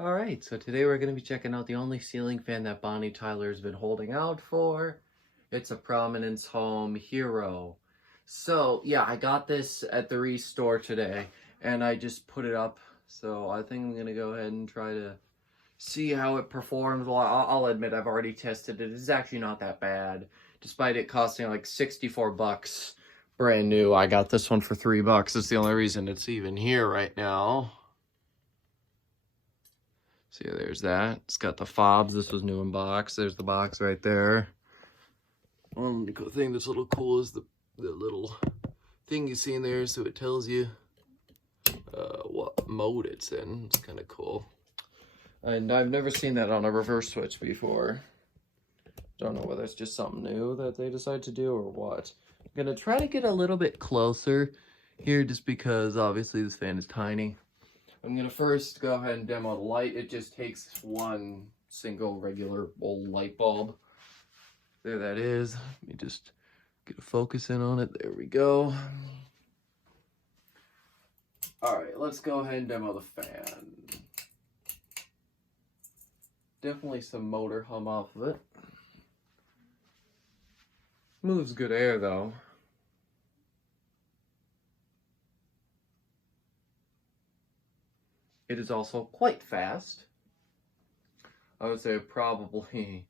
Alright, so today we're going to be checking out the only ceiling fan that Bonnie Tyler's been holding out for. It's a Prominence Home Hero. So, yeah, I got this at the WIITTLLLEE store today, and I just put it up. So I think I'm going to go ahead and try to see how it performs. Well, I'll admit I've already tested it. It's actually not that bad. Despite it costing like 64 bucks brand new, I got this one for $3. It's the only reason it's even here right now. So yeah, there's that. It's got the fobs. This was new in box. There's the box right there. One thing that's a little cool is the little thing you see in there, so it tells you what mode it's in. It's kind of cool. And I've never seen that on a reverse switch before. Don't know whether it's just something new that they decide to do or what. I'm gonna try to get a little bit closer here just because obviously this fan is tiny. I'm going to first go ahead and demo the light. It just takes one single regular old light bulb. There that is. Let me just get a focus in on it. There we go. Alright, let's go ahead and demo the fan. Definitely some motor hum off of it. Moves good air though. It is also quite fast. I would say probably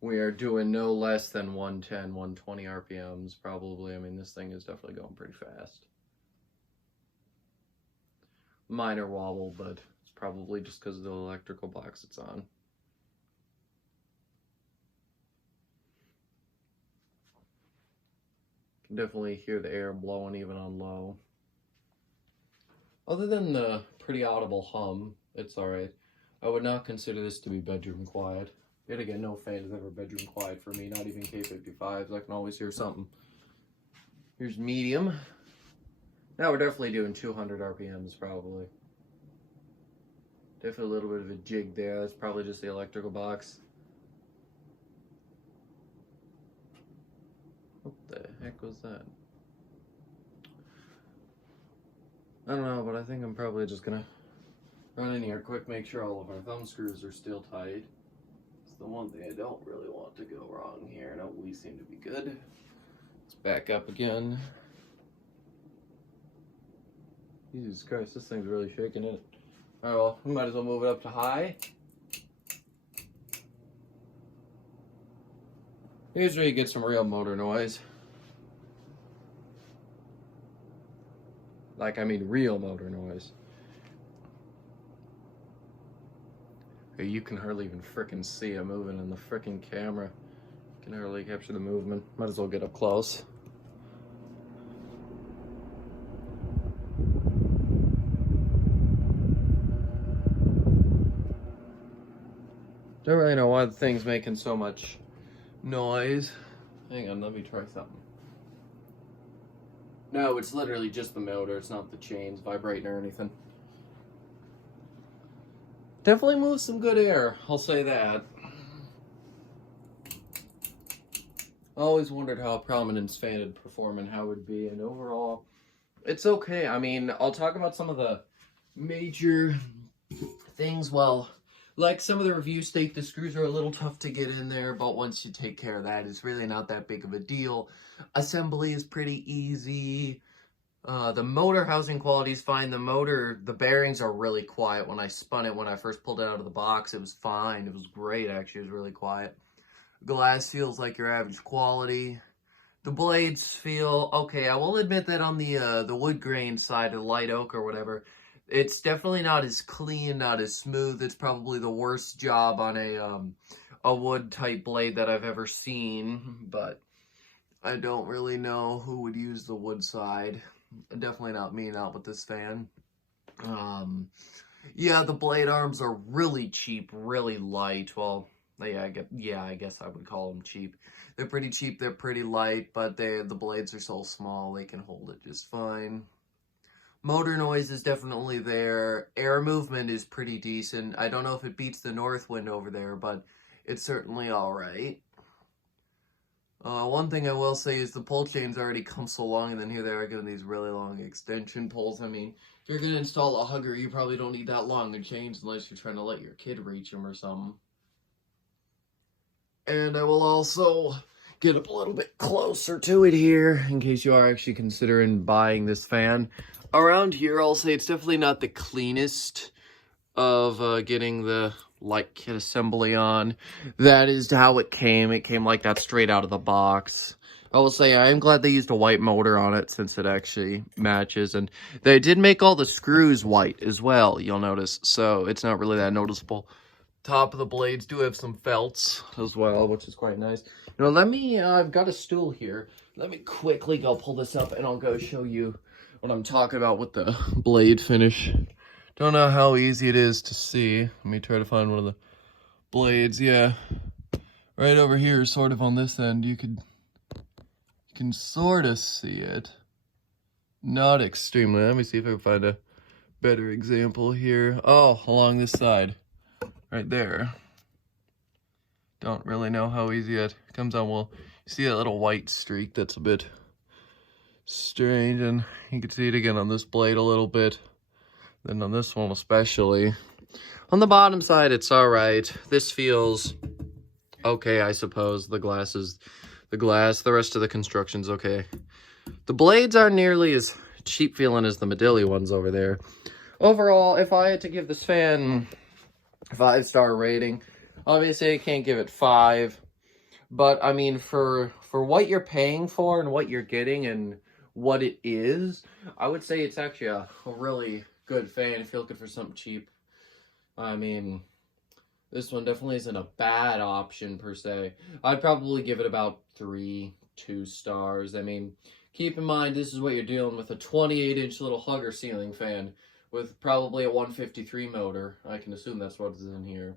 we are doing no less than 110, 120 RPMs probably. I mean, this thing is definitely going pretty fast. Minor wobble, but it's probably just because of the electrical box it's on. Can definitely hear the air blowing even on low. Other than the pretty audible hum, it's alright. I would not consider this to be bedroom quiet. Yet again, no fan is ever bedroom quiet for me, not even K55s. I can always hear something. Here's medium. Now we're definitely doing 200 RPMs probably. Definitely a little bit of a jig there. That's probably just the electrical box. What the heck was that? I don't know, but I think I'm probably just gonna run in here quick, make sure all of our thumb screws are still tight. It's the one thing I don't really want to go wrong here. No, we seem to be good. Let's back up again. Jesus Christ, this thing's really shaking it. Alright, well, we might as well move it up to high. Here's where you get some real motor noise. Like, I mean real motor noise. You can hardly even frickin' see it moving in the frickin' camera. You can hardly capture the movement. Might as well get up close. Don't really know why the thing's making so much noise. Hang on, let me try something. No, it's literally just the motor. It's not the chains vibrating or anything. Definitely moves some good air, I'll say that. I always wondered how a Prominence fan would perform and how it would be, and overall, it's okay. I mean, I'll talk about some of the major things. Well, like some of the reviews state, the screws are a little tough to get in there, but once you take care of that, it's really not that big of a deal. Assembly is pretty easy. The motor housing quality is fine. The bearings are really quiet. When I spun it, when I first pulled it out of the box, it was fine. It was great, actually. It was really quiet. Glass feels like your average quality. The blades feel okay. I will admit that on the wood grain side, the light oak or whatever, it's definitely not as clean, not as smooth. It's probably the worst job on a wood type blade that I've ever seen, but I don't really know who would use the wood side. Definitely not me, not with this fan. Yeah, the blade arms are really cheap, really light. Well, yeah, I guess I would call them cheap. They're pretty cheap, they're pretty light, but the blades are so small, they can hold it just fine. Motor noise is definitely there. Air movement is pretty decent. I don't know if it beats the north wind over there, but it's certainly alright. One thing I will say is the pull chains already come so long, and then here they are giving these really long extension pulls. I mean, if you're going to install a hugger, you probably don't need that long a chains unless you're trying to let your kid reach them or something. And I will also get up a little bit closer to it here in case you are actually considering buying this fan. Around here, I'll say it's definitely not the cleanest of getting the light kit assembly on. That is how it came. It came like that straight out of the box. I will say I am glad they used a white motor on it since it actually matches. And they did make all the screws white as well, you'll notice. So it's not really that noticeable. Top of the blades do have some felts as well, which is quite nice. You know, let me, I've got a stool here. Let me quickly go pull this up and I'll go show you what I'm talking about with the blade finish. Don't know how easy it is to see. Let me try to find one of the blades. Yeah, right over here, sort of on this end, you can sort of see it. Not extremely. Let me see if I can find a better example here. Oh, along this side. Right there. Don't really know how easy it comes on. Well, you see that little white streak that's a bit strange, and you can see it again on this blade a little bit. Then on this one especially. On the bottom side, it's alright. This feels okay, I suppose. The glass is the glass. The rest of the construction's okay. The blades aren't nearly as cheap feeling as the WIITTLLLEE ones over there. Overall, if I had to give this fan 5-star rating, obviously I can't give it 5. But, I mean, for what you're paying for and what you're getting and what it is, I would say it's actually a really good fan if you're looking for something cheap. I mean, this one definitely isn't a bad option per se. I'd probably give it about 2 stars. I mean, keep in mind this is what you're dealing with, a 28-inch little hugger ceiling fan with probably a 153 motor. I can assume that's what is in here.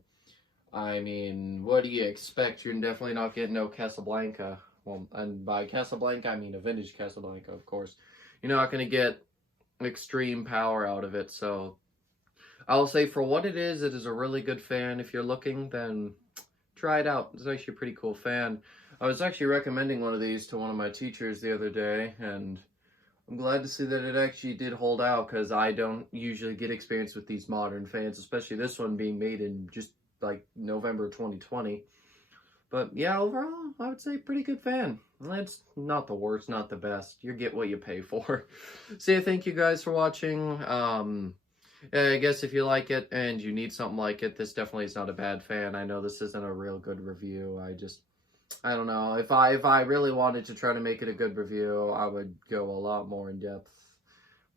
I mean, what do you expect? You're definitely not getting no Casablanca. Well, and by Casablanca, I mean a vintage Casablanca, of course. You're not going to get extreme power out of it, so I'll say for what it is a really good fan. If you're looking, then try it out. It's actually a pretty cool fan. I was actually recommending one of these to one of my teachers the other day, and I'm glad to see that it actually did hold out, because I don't usually get experience with these modern fans, especially this one being made in just like November 2020. But yeah, overall, I would say pretty good fan. It's not the worst, not the best. You get what you pay for. So yeah, thank you guys for watching. I guess if you like it and you need something like it, this definitely is not a bad fan. I know this isn't a real good review. I don't know. If I really wanted to try to make it a good review, I would go a lot more in depth.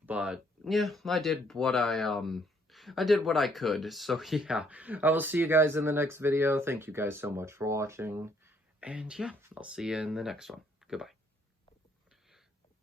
But yeah, I did what I could. So yeah, I will see you guys in the next video. Thank you guys so much for watching. And yeah, I'll see you in the next one. Goodbye.